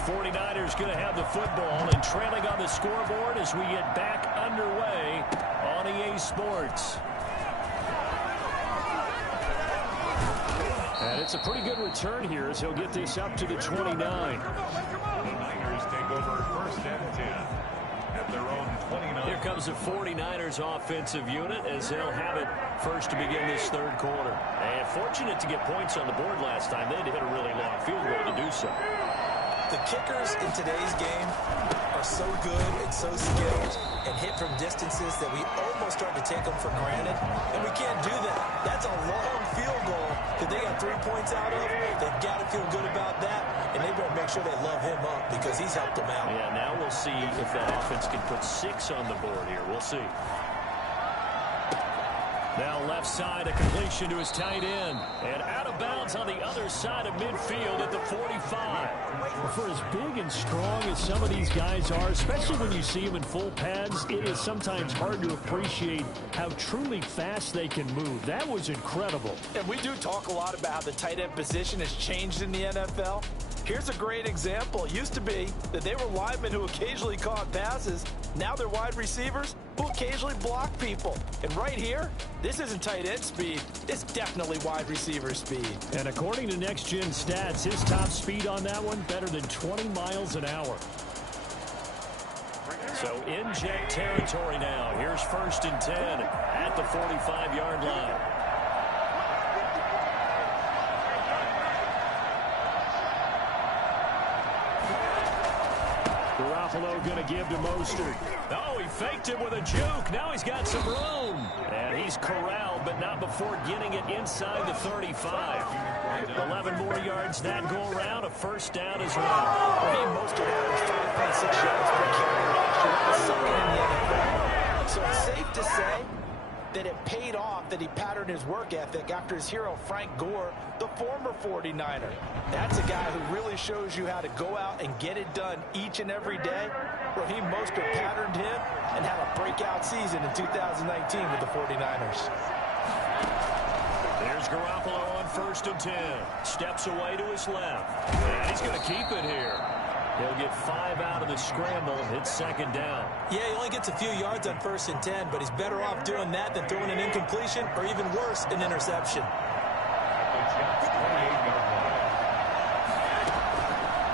49ers going to have the football and trailing on the scoreboard as we get back underway on EA Sports. And it's a pretty good return here as he'll get this up to the 29. The Niners take over first and 10 at their own 29. Here comes the 49ers offensive unit as they'll have it first to begin this third quarter. And fortunate to get points on the board last time. They had to hit a really long field goal to do so. The kickers in today's game are so good and so skilled and hit from distances that we almost start to take them for granted. And we can't do that. That's a long field goal that they got 3 points out of. They've got to feel good about that. And they better make sure they love him up because he's helped them out. Yeah, now we'll see if that offense can put 6 on the board here. We'll see. Now left side, a completion to his tight end. And out of bounds on the other side of midfield at the 45. For as big and strong as some of these guys are, especially when you see them in full pads, it is sometimes hard to appreciate how truly fast they can move. That was incredible. And we do talk a lot about how the tight end position has changed in the NFL. Here's a great example. It used to be that they were linemen who occasionally caught passes. Now they're wide receivers who occasionally block people. And right here, this isn't tight end speed. It's definitely wide receiver speed. And according to Next Gen Stats, his top speed on that one, better than 20 miles an hour. So in jet territory now. Here's first and 10 at the 45-yard line. Garoppolo going to give to Mostert. Oh, he faked it with a juke. Now he's got some room. And he's corralled, but not before getting it inside the 35. 11 more yards that go around. A first down as well. Mostert averaged 5.6 yards per carry last year. That was second in the NFL. So it's safe to say that it paid off that he patterned his work ethic after his hero Frank Gore, the former 49er. That's a guy who really shows you how to go out and get it done each and every day. Raheem Mostert patterned him and had a breakout season in 2019 with the 49ers. There's Garoppolo on first and 10. Steps away to his left. And he's going to keep it here. He'll get 5 out of the scramble. It's second down. Yeah, he only gets a few yards on first and 10, but he's better off doing that than throwing an incompletion or even worse, an interception.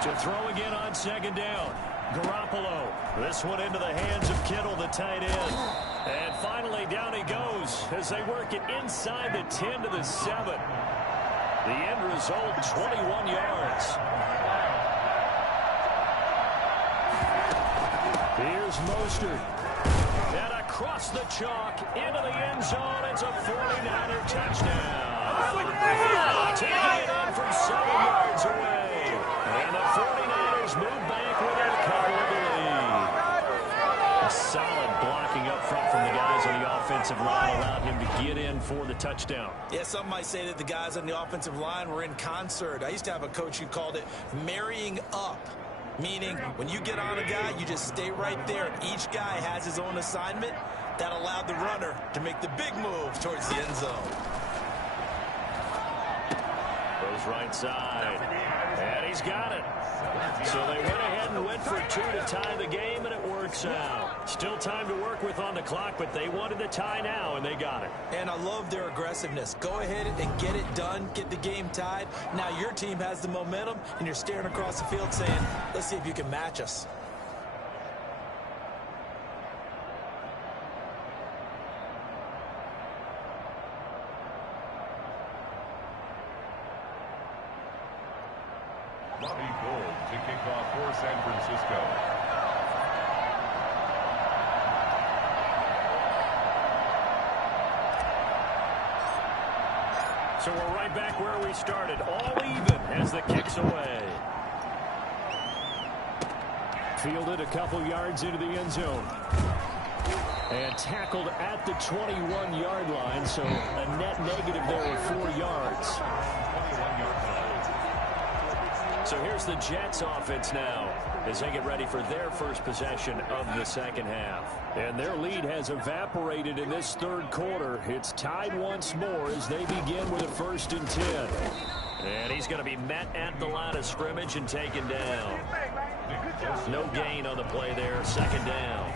To throw again on second down. Garoppolo. This one into the hands of Kittle, the tight end. And finally down he goes as they work it inside the 10 to the 7. The end result, 21 yards. Here's Mostert. And across the chalk into the end zone. It's a 49er touchdown. Taking it in from 7 yards away. And the 49ers move back within a couple of the lead. A solid blocking up front from the guys on the offensive line allowed him to get in for the touchdown. Yeah, some might say that the guys on the offensive line were in concert. I used to have a coach who called it marrying up. Meaning, when you get on a guy, you just stay right there. Each guy has his own assignment. That allowed the runner to make the big move towards the end zone. Goes right side. And he's got it. So they went ahead and went for 2 to tie the game, and it works out. Still time to work with on the clock, but they wanted the tie now, and they got it. And I love their aggressiveness. Go ahead and get it done, get the game tied. Now your team has the momentum, and you're staring across the field saying, let's see if you can match us. To kick off for San Francisco. So we're right back where we started, all even as the kick's away. Fielded a couple yards into the end zone. And tackled at the 21-yard line, so a net negative there of 4 yards. So here's the Jets offense now as they get ready for their first possession of the second half. And their lead has evaporated in this third quarter. It's tied once more as they begin with a first and 10. And he's going to be met at the line of scrimmage and taken down. No gain on the play there, second down.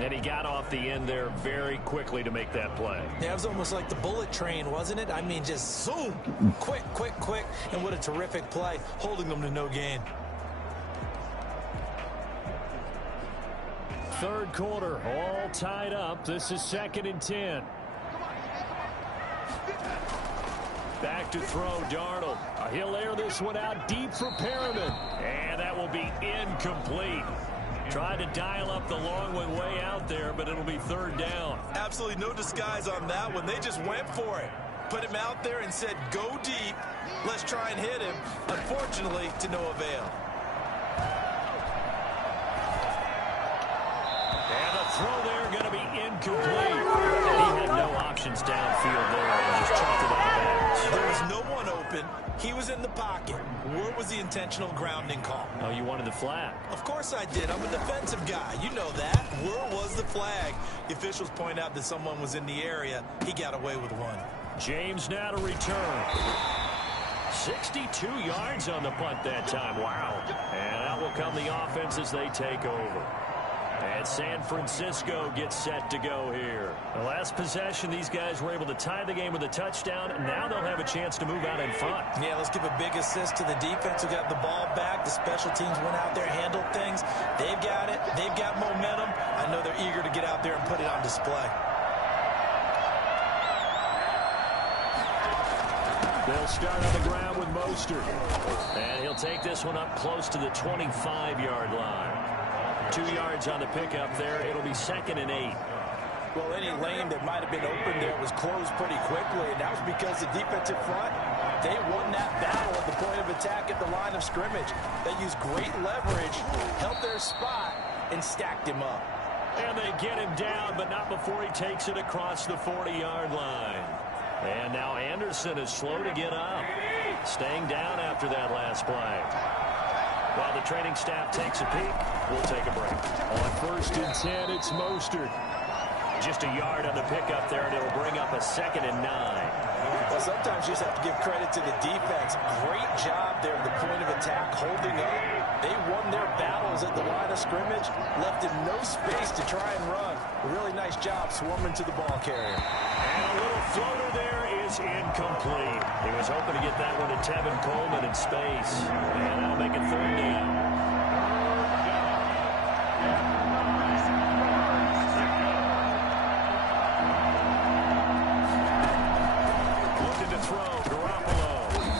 And he got off the end there very quickly to make that play. Yeah, it was almost like the bullet train, wasn't it? I mean, just zoom. Quick, quick, quick. And what a terrific play, holding them to no gain. Third quarter, all tied up. This is 2nd and 10. Back to throw, Darnold. He'll air this one out deep for Perriman. And that will be incomplete. Tried to dial up the long one way out there, but it'll be 3rd down. Absolutely no disguise on that one. They just went for it. Put him out there and said, go deep. Let's try and hit him. Unfortunately, to no avail. And the throw there going to be incomplete. He had no options downfield there and just chucked it out of bounds. There was no one open. He was in the pocket. Where was the intentional grounding call? Oh, you wanted the flag. Of course I did. I'm a defensive guy. You know that. Where was the flag? The officials point out that someone was in the area. He got away with one. James now to return. 62 yards on the punt that time. Wow. And out will come the offense as they take over. And San Francisco gets set to go here. The last possession, these guys were able to tie the game with a touchdown. Now they'll have a chance to move out in front. Yeah, let's give a big assist to the defense who got the ball back. The special teams went out there, handled things. They've got it. They've got momentum. I know they're eager to get out there and put it on display. They'll start on the ground with Mostert. And he'll take this one up close to the 25-yard line. 2 yards on the pickup there. It'll be 2nd and 8. Well, any lane that might have been open there was closed pretty quickly, and that was because the defensive front, they won that battle at the point of attack at the line of scrimmage. They used great leverage, held their spot, and stacked him up. And they get him down, but not before he takes it across the 40-yard line. And now Anderson is slow to get up, staying down after that last play. While the training staff takes a peek, we'll take a break. On 1st and 10, it's Mostert. Just a yard on the pickup there, and it'll bring up a 2nd and 9. Well, sometimes you just have to give credit to the defense. Great job there at the point of attack, holding up. They won their battles at the line of scrimmage, left him no space to try and run. A really nice job swarming to the ball carrier. And a little floater there is incomplete. He was hoping to get that one to Tevin Coleman in space. And that'll make it 3rd down. Looking to throw, Garoppolo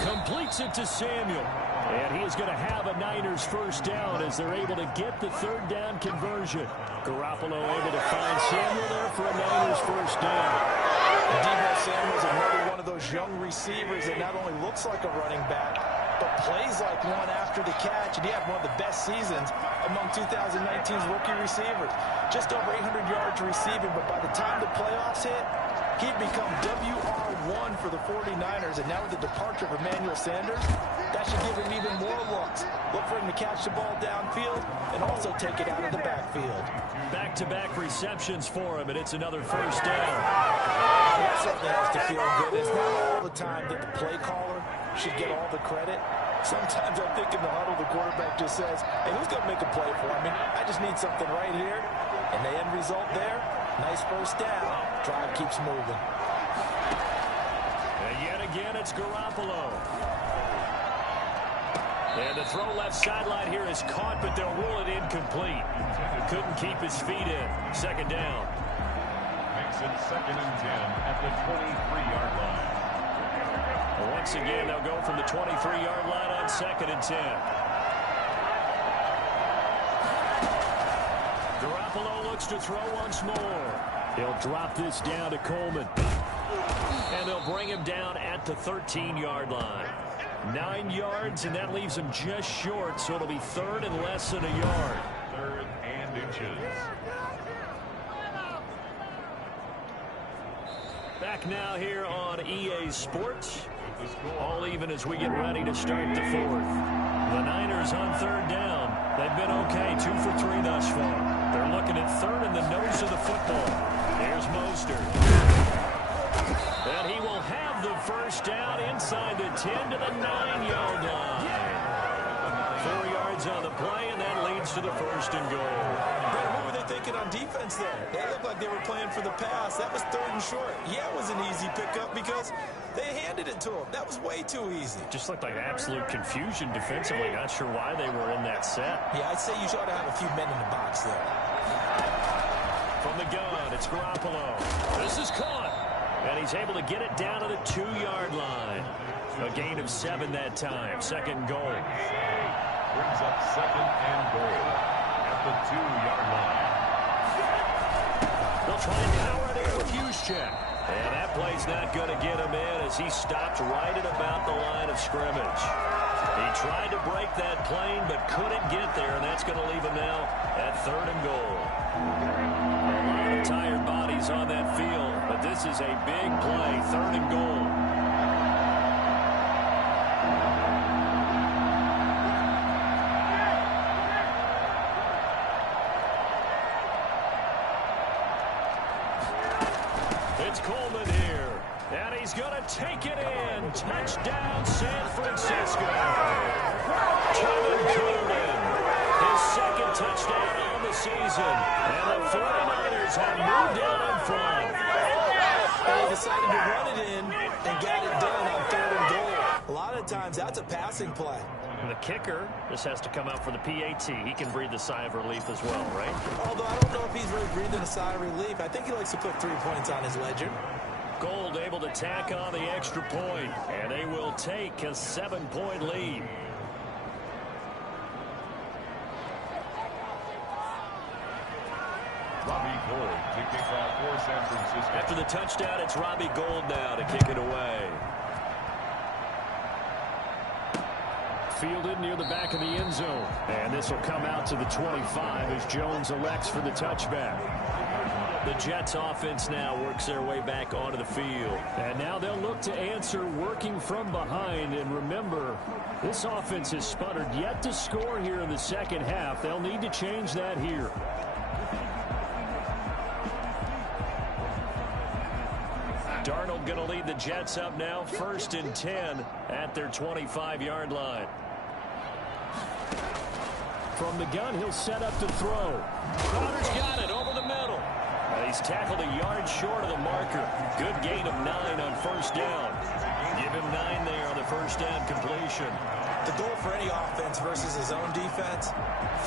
completes it to Samuel. And he is going to have a Niners 1st down as they're able to get the 3rd down conversion. Garoppolo able to find Samuel there for a Niners 1st down. Deebo Samuel's another one of those young receivers that not only looks like a running back, but plays like one after the catch. And he had one of the best seasons among 2019's rookie receivers. Just over 800 yards receiving, but by the time the playoffs hit, he'd become WR1 for the 49ers. And now with the departure of Emmanuel Sanders, that should give him even more looks. Look for him to catch the ball downfield and also take it out of the backfield. Back-to-back receptions for him, and it's another 1st down. That certainly has to feel good. It's not all the time that the play caller should get all the credit. Sometimes I think in the huddle, the quarterback just says, hey, who's going to make a play for me? I just need something right here. And the end result there, nice 1st down. Drive keeps moving. And yet again, it's Garoppolo. And the throw left sideline here is caught, but they'll rule it incomplete. Couldn't keep his feet in. 2nd down. Makes it 2nd and 10 at the 23-yard line. Once again, they'll go from the 23-yard line on 2nd and 10. Garoppolo looks to throw once more. He'll drop this down to Coleman. And they'll bring him down at the 13-yard line. 9 yards, and that leaves him just short, so it'll be 3rd and less than a yard. 3rd and inches. Back now here on EA Sports. All even as we get ready to start the 4th. The Niners on 3rd down. They've been okay, 2 for 3 thus far. They're looking at 3rd in the nose of the football. Here's Mostert. And he will have the 1st down inside the 10 to the 9-yard line. 4 yards yards on the play, and that leads to the 1st and goal. Brandon, what were they thinking on defense there? They looked like they were playing for the pass. That was 3rd and short. Yeah, it was an easy pickup because they handed it to him. That was way too easy. Just looked like absolute confusion defensively. Not sure why they were in that set. Yeah, I'd say you ought to have a few men in the box there. From the gun, it's Garoppolo. This is caught. And he's able to get it down to the 2-yard line. A gain of 7 that time. 2nd and goal. Brings up 2nd and goal at the 2-yard line. They'll try and power it in with Juszczyk. And that play's not going to get him in as he stopped right at about the line of scrimmage. He tried to break that plane but couldn't get there, and that's going to leave him now at 3rd and goal. A lot of tired bodies on that field, but this is a big play. 3rd and goal. It's Coleman here, and he's going to take it in. Touchdown, San Francisco. Kevin Coleman, his 2nd touchdown on the season, and the 49ers have moved down in front. They decided to run it in and got it done on 3rd and goal. A lot of times, that's a passing play. And the kicker, this has to come out for the PAT. He can breathe a sigh of relief as well, right? Although I don't know if he's really breathing a sigh of relief. I think he likes to put 3 points on his ledger. Gold able to tack on the extra point, and they will take a 7-point lead. Robbie Gould to kick off for San Francisco. After the touchdown, it's Robbie Gould now to kick it away. Fielded near the back of the end zone. And this will come out to the 25 as Jones elects for the touchback. The Jets offense now works their way back onto the field. And now they'll look to answer working from behind. And remember, this offense has sputtered yet to score here in the 2nd half. They'll need to change that here. Darnold going to lead the Jets up now. 1st and 10 at their 25-yard line. From the gun, he'll set up to throw. Crowder's got it over the middle. He's tackled a yard short of the marker. Good gain of 9 on 1st down. Give him 9 there on the 1st down completion. The goal for any offense versus his own defense,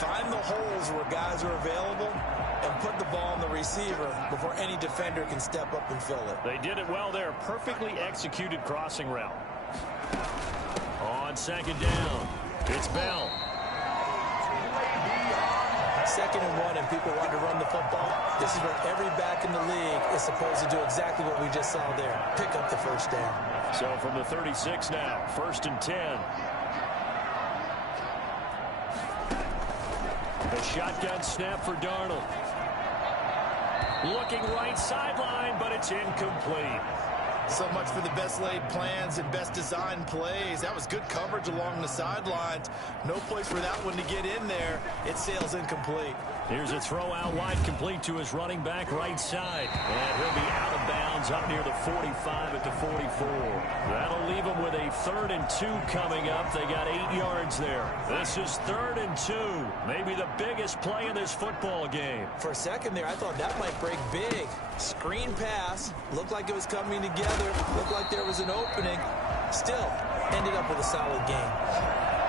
find the holes where guys are available and put the ball in the receiver before any defender can step up and fill it. They did it well there. Perfectly executed crossing route. On 2nd down, it's Bell. 2nd and 1 and people want to run the football. This is where every back in the league is supposed to do exactly what we just saw there. Pick up the 1st down. So from the 36 now, 1st and 10. The shotgun snap for Darnold. Looking right sideline, but it's incomplete. So much for the best laid plans and best designed plays. That was good coverage along the sidelines. No place for that one to get in there. It sails incomplete. Here's a throw out wide, complete to his running back right side. And he'll be out of bounds up near the 45 at the 44. That'll leave him with a 3rd and 2 coming up. They got 8 yards there. This is 3rd and 2. Maybe the biggest play in this football game. For a second there, I thought that might break big. Screen pass. Looked like it was coming together. Looked like there was an opening. Still, ended up with a solid game.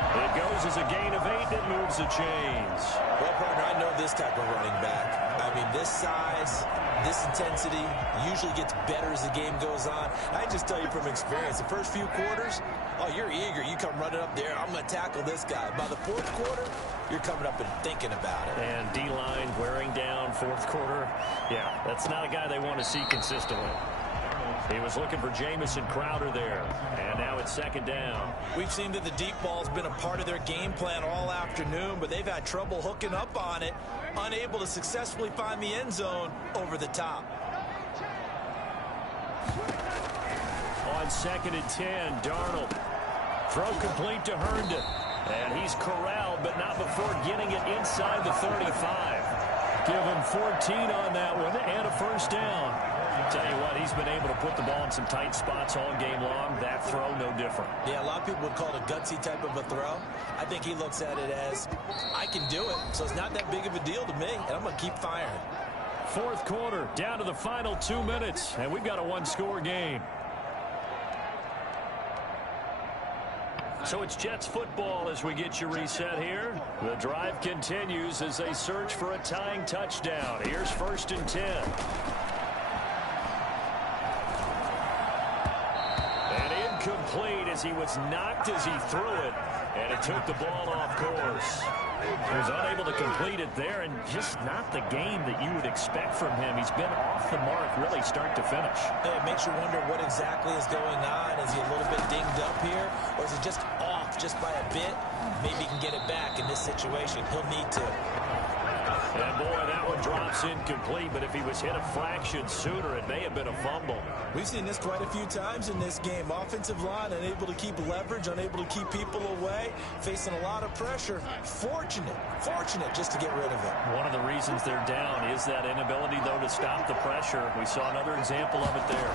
It goes as a gain of 8, and it moves the chains. Well, partner, I know this type of running back. I mean, this size, this intensity usually gets better as the game goes on. I just tell you from experience, the first few quarters, oh, you're eager. You come running up there, I'm going to tackle this guy. By the 4th quarter, you're coming up and thinking about it. And D-line wearing down 4th quarter. Yeah, that's not a guy they want to see consistently. He was looking for Jamison Crowder there. And now it's 2nd down. We've seen that the deep ball's been a part of their game plan all afternoon, but they've had trouble hooking up on it, unable to successfully find the end zone over the top. On 2nd and 10, Darnold. Throw complete to Herndon. And he's corralled, but not before getting it inside the 35. Give him 14 on that one and a 1st down. Tell you what, he's been able to put the ball in some tight spots all game long. That throw, no different. Yeah, a lot of people would call it a gutsy type of a throw. I think he looks at it as, I can do it, so it's not that big of a deal to me, and I'm going to keep firing. Fourth quarter, down to the final 2 minutes, and we've got a one-score game. So it's Jets football as we get you reset here. The drive continues as they search for a tying touchdown. Here's 1st and 10. And incomplete as he was knocked as he threw it. And it took the ball off course. He was unable to complete it there, and just not the game that you would expect from him. He's been off the mark really start to finish. It makes you wonder what exactly is going on. Is he a little bit dinged up here, or is he just off just by a bit? Maybe he can get it back in this situation. He'll need to. And boy, that one drops incomplete, but if he was hit a fraction sooner, it may have been a fumble. We've seen this quite a few times in this game. Offensive line unable to keep leverage, unable to keep people away, facing a lot of pressure. Fortunate just to get rid of it. One of the reasons they're down is that inability, though, to stop the pressure. We saw another example of it there.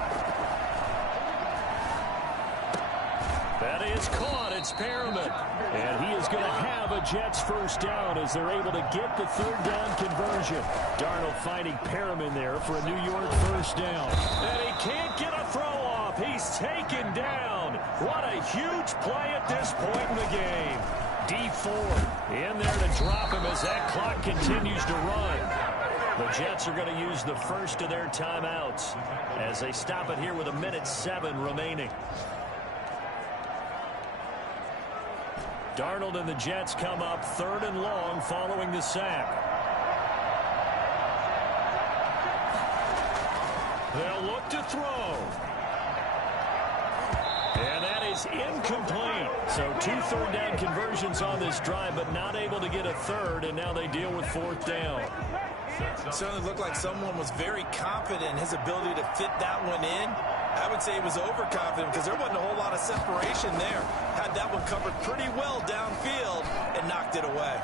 That is caught. It's Perriman. And he is going to have a Jets first down as they're able to get the third down conversion. Darnold finding Perriman there for a New York first down. And he can't get a throw off. He's taken down. What a huge play at this point in the game. D4 in there to drop him as that clock continues to run. The Jets are going to use the first of their timeouts as they stop it here with 1:07 remaining. Darnold and the Jets come up 3rd and long following the sack. They'll look to throw. And that is incomplete. So 2 third-down conversions on this drive, but not able to get a third, and now they deal with 4th down. It certainly looked like someone was very confident in his ability to fit that one in. I would say he was overconfident because there wasn't a whole lot of separation there. Had that one covered pretty well downfield and knocked it away.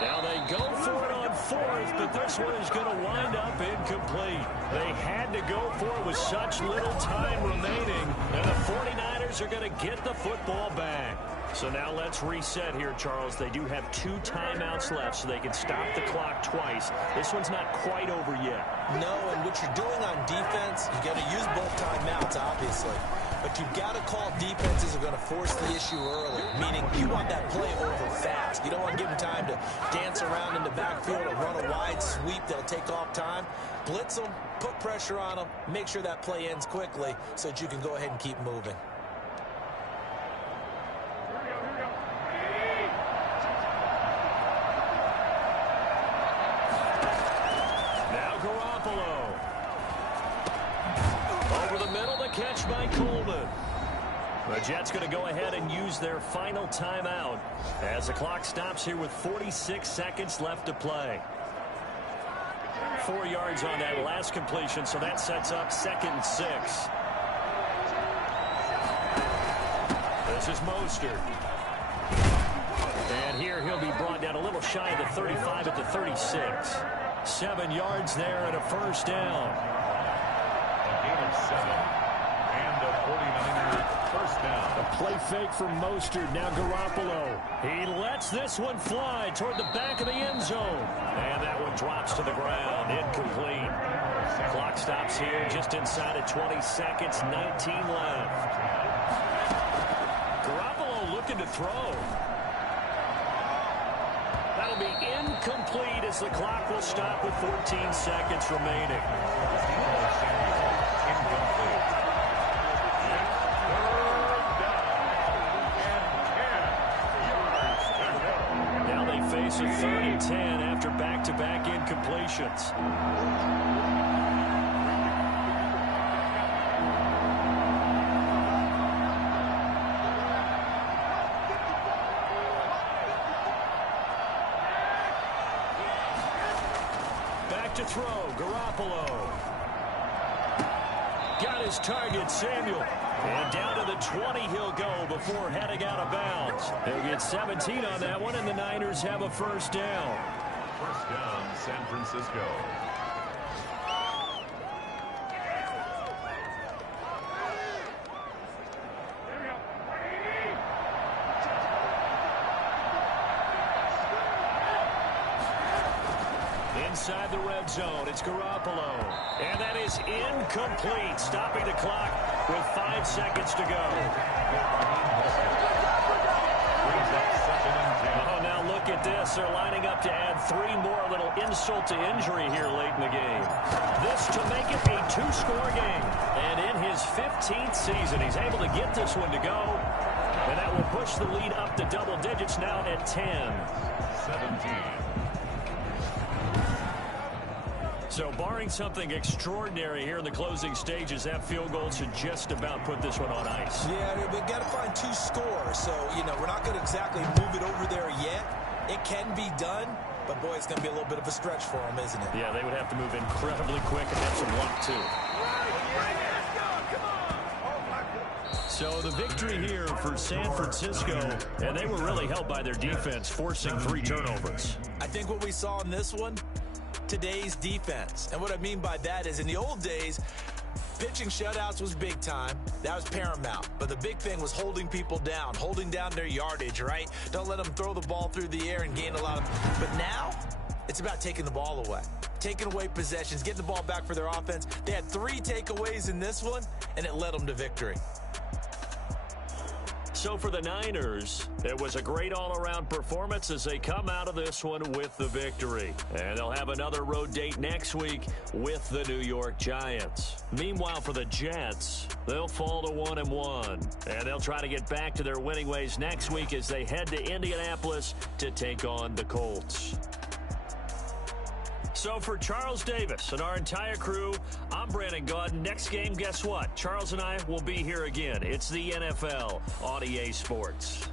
Now they go for it on 4th, but this one is going to wind up incomplete. They had to go for it with such little time remaining, and the 49ers are going to get the football back. So now let's reset here, Charles. They do have 2 timeouts left, so they can stop the clock twice. This one's not quite over yet. No, and what you're doing on defense, you got to use both timeouts, obviously. But you've got to call defenses that are going to force the issue early, meaning you want that play over fast. You don't want to give them time to dance around in the backfield or run a wide sweep that'll take off time. Blitz them, put pressure on them, make sure that play ends quickly so that you can go ahead and keep moving. Catch by Coleman. The Jets going to go ahead and use their final timeout as the clock stops here with 46 seconds left to play. 4 yards on that last completion, so that sets up 2nd and 6. This is Mostert. And here he'll be brought down a little shy of the 35 at the 36. 7 yards there and a first down. A gain of 7. And a 49er first down. A play fake from Mostert. Now Garoppolo. He lets this one fly toward the back of the end zone. And that one drops to the ground. Incomplete. Clock stops here just inside of 20 seconds. 19 left. Garoppolo looking to throw. That'll be incomplete as the clock will stop with 14 seconds remaining. Now they face a 3rd and 10 after back-to-back incompletions. To throw, Garoppolo. Got his target, Samuel. And down to the 20 he'll go before heading out of bounds. He'll get 17 on that one, and the Niners have a first down. First down, San Francisco. Inside the red zone, it's Garoppolo. And that is incomplete, stopping the clock with 5 seconds to go. Oh, now look at this. They're lining up to add 3 more, a little insult to injury here late in the game. This to make it a 2-score game. And in his 15th season, he's able to get this one to go. And that will push the lead up to double digits now at 10-17. So barring something extraordinary here in the closing stages, that field goal should just about put this one on ice. Yeah, we've got to find 2 scores. So, we're not going to exactly move it over there yet. It can be done, but, boy, it's going to be a little bit of a stretch for them, isn't it? Yeah, they would have to move incredibly quick and have some luck, too. So the victory here for San Francisco, and they were really helped by their defense, forcing 3 turnovers. I think what we saw in this one, today's defense. And what I mean by that is in the old days, pitching shutouts was big time. That was paramount. But the big thing was holding people down, holding down their yardage, right? Don't let them throw the ball through the air and gain a lot of... But now, it's about taking the ball away. Taking away possessions, getting the ball back for their offense. They had 3 takeaways in this one, and it led them to victory. So for the Niners, it was a great all-around performance as they come out of this one with the victory. And they'll have another road date next week with the New York Giants. Meanwhile, for the Jets, they'll fall to 1-1. And they'll try to get back to their winning ways next week as they head to Indianapolis to take on the Colts. So for Charles Davis and our entire crew, I'm Brandon Gaudin. Next game, guess what? Charles and I will be here again. It's the NFL on EA Sports.